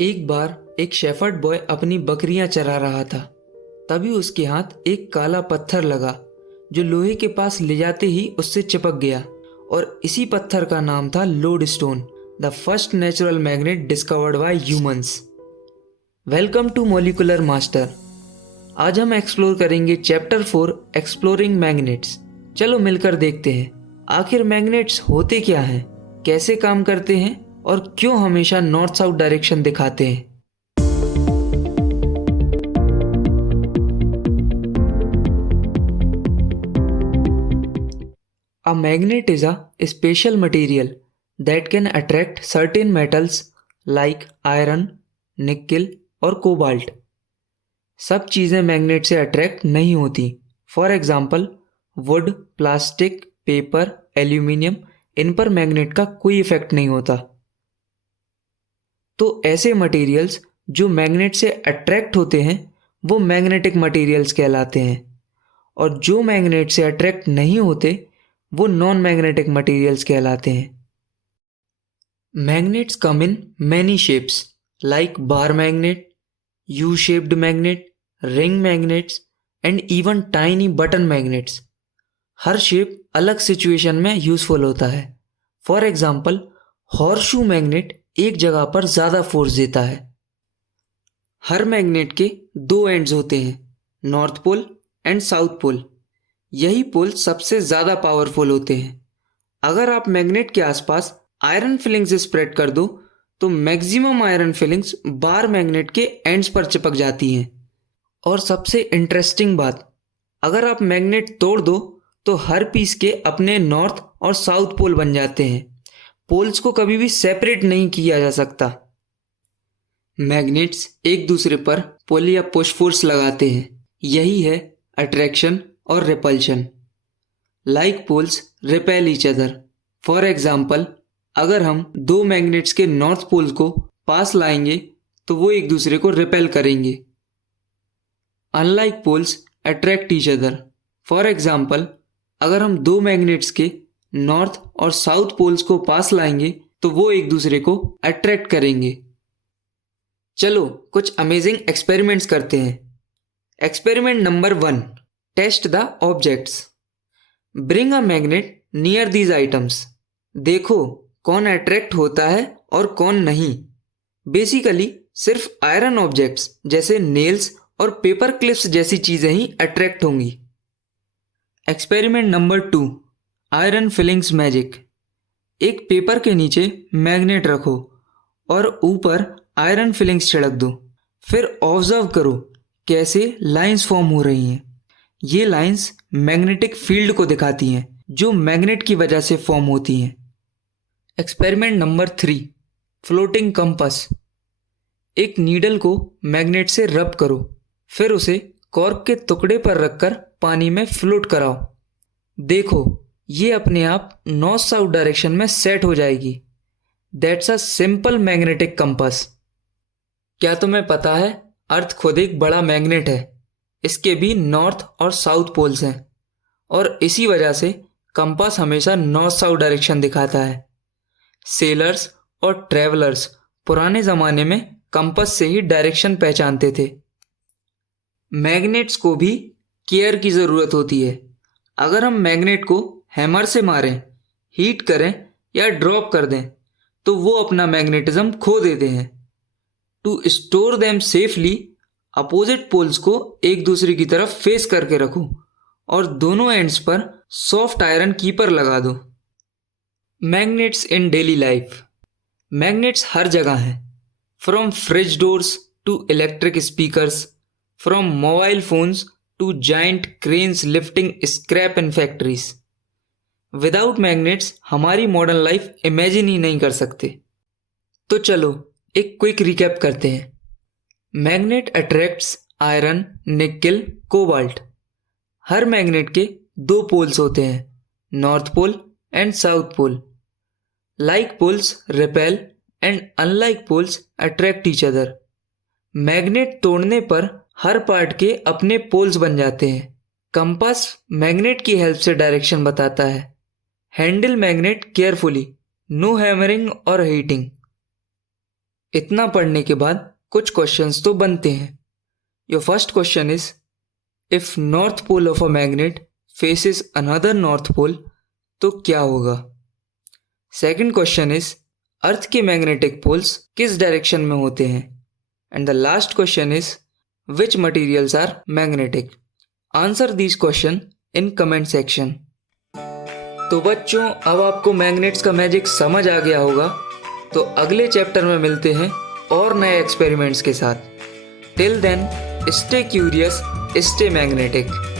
एक बार एक shepherd boy अपनी बकरियां चरा रहा था। तभी उसके हाथ एक काला पत्थर लगा जो लोहे के पास ले जाते ही उससे चिपक गया। और इसी पत्थर का नाम था lodestone, the first natural magnet discovered by humans. Welcome to molecular master. आज हम एक्सप्लोर करेंगे चैप्टर 4 एक्सप्लोरिंग मैग्नेट्स। चलो मिलकर देखते हैं आखिर मैग्नेट्स होते क्या हैं, कैसे काम करते हैं और क्यों हमेशा नॉर्थ साउथ डायरेक्शन दिखाते हैं। A magnet is a special material that can attract certain metals like iron, nickel और कोबाल्ट। सब चीज़ें मैग्नेट से अट्रैक्ट नहीं होती। For example wood, plastic, paper, aluminium, इन पर मैग्नेट का कोई इफेक्ट नहीं होता। तो ऐसे मटेरियल्स जो मैग्नेट से अट्रैक्ट होते हैं वो मैग्नेटिक मटेरियल्स कहलाते हैं, और जो मैग्नेट से अट्रैक्ट नहीं होते वो नॉन मैग्नेटिक मटेरियल्स कहलाते हैं। Magnets come in many shapes like bar magnet, U shaped magnet, ring magnets and even tiny button magnets. Her shape अलग सिचुएशन में यूजफुल होता है। फॉर एग्जाम्पल हॉर्सशू मैग्नेट एक जगह पर ज़्यादा फोर्स देता है। हर मैग्नेट के दो एंड्स होते हैं, north pole and south pole. यही पोल सबसे ज़्यादा पावरफुल होते हैं। अगर आप मैग्नेट के आसपास आयरन फिलिंग्स स्प्रेड कर दो तो maximum iron filings bar magnet के एंड्स पर चिपक जाती हैं। और सबसे इंटरेस्टिंग बात, अगर आप मैग्नेट तोड़ दो तो हर पीस के अपने नॉर्थ और साउथ पोल बन जाते हैं। पोल्स को कभी भी सेपरेट नहीं किया जा सकता। मैग्नेट्स एक दूसरे पर पुल या पुश फोर्स लगाते हैं। यही है अट्रैक्शन और repulsion. Like poles repel each other. For example अगर हम दो मैग्नेट्स के नॉर्थ पोल को पास लाएंगे तो वो एक दूसरे को रिपेल करेंगे। Unlike poles attract each other. For example अगर हम दो मैग्नेट्स के नॉर्थ और साउथ पोल्स को पास लाएंगे तो वो एक दूसरे को अट्रैक्ट करेंगे। चलो कुछ अमेजिंग एक्सपेरिमेंट्स करते हैं। Experiment number 1, test the objects. Bring a magnet near these items. देखो कौन अट्रैक्ट होता है और कौन नहीं। बेसिकली सिर्फ आयरन ऑब्जेक्ट्स जैसे नेल्स और पेपर क्लिप्स जैसी चीजें ही अट्रैक्ट होंगी। Experiment number 2, iron filings magic. एक पेपर के नीचे मैग्नेट रखो और ऊपर आयरन फिलिंग्स छिड़क दो। फिर ऑब्जर्व करो कैसे लाइंस फॉर्म हो रही हैं। ये लाइंस मैग्नेटिक फील्ड को दिखाती हैं जो मैग्नेट की वजह से फॉर्म होती हैं। Experiment number 3, floating compass. एक नीडल को मैग्नेट से रब करो, फिर उसे कॉर्क के टुकड़े पर रखकर पानी में फ्लोट कराओ। देखो ये अपने आप नॉर्थ साउथ डायरेक्शन में सेट हो जाएगी। That's a simple magnetic compass. क्या तुम्हें पता है अर्थ खुद एक बड़ा मैग्नेट है। इसके भी नॉर्थ और साउथ पोल्स हैं, और इसी वजह से कंपास हमेशा नॉर्थ साउथ डायरेक्शन दिखाता है। सेलर्स और ट्रैवलर्स पुराने ज़माने में कंपास से ही डायरेक्शन पहचानते थे। मैग्नेट्स को भी केयर की ज़रूरत होती है। अगर हम मैग्नेट को हैमर से मारें, हीट करें या ड्रॉप कर दें तो वो अपना मैग्नेटिज्म खो देते हैं। To store them safely, opposite poles को एक दूसरे की तरफ फेस करके रखो और दोनों एंड्स पर सॉफ्ट आयरन कीपर लगा दो। Magnets in daily life. Magnets हर जगह हैं, from fridge doors to electric speakers, from mobile phones to giant cranes lifting scrap in factories. Without magnets हमारी मॉडर्न लाइफ इमेजिन ही नहीं कर सकते। तो चलो एक क्विक रिकैप करते हैं। Magnet attracts iron, nickel, cobalt. हर मैग्नेट के दो पोल्स होते हैं, north pole and south pole. Like poles repel and unlike poles attract each other. Magnet तोड़ने पर हर पार्ट के अपने पोल्स बन जाते हैं। कंपास मैग्नेट की हेल्प से डायरेक्शन बताता है। Handle magnet carefully, no hammering और हीटिंग। इतना पढ़ने के बाद कुछ क्वेश्चंस तो बनते हैं। Your first question is, if north pole of a magnet faces another north pole तो क्या होगा। सेकंड क्वेश्चन इज, अर्थ के मैग्नेटिक पोल्स किस डायरेक्शन में होते हैं। And the last question is, which materials are magnetic. Answer these question in comment section. तो बच्चों, अब आपको मैग्नेट्स का मैजिक समझ आ गया होगा। तो अगले चैप्टर में मिलते हैं और नए एक्सपेरिमेंट्स के साथ। Till then, stay curious, stay magnetic.